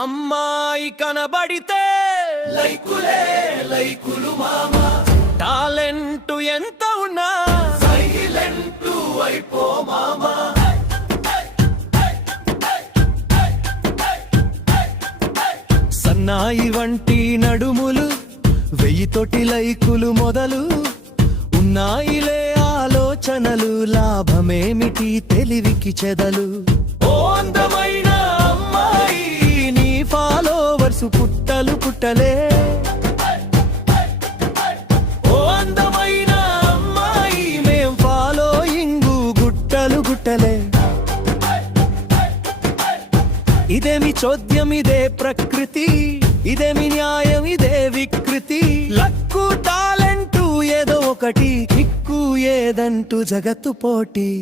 అమ్మాయి కనబడితే లైకులే లైకులు మామా, టాలెంట్ ఎంత ఉన్నా సైలెంట్ అయిపో మామా. సన్నాయి వంటి నడుములు, 1000 లైకులు మొదలు, ఉన్నాయిలే ఆలోచనలు, లాభమేమిటి తెలివికి చెదలు. ఓ అందమైన అమ్మాయి, నీ ఫాలోవర్స్ పుట్టలు పుట్టలే. ఓ అందమైన అమ్మాయి, మేం ఫాలోయింగు గుట్టలు గుట్టలే. ఇదేమి చోద్యం, ఇదే ప్రకృతి, ఇదేమి న్యాయం, ఇదే వికృతి. లక్కు టాలెంటు ఏదో ఒకటి, కిక్కు ఏదంటూ జగత్తు పోటీ.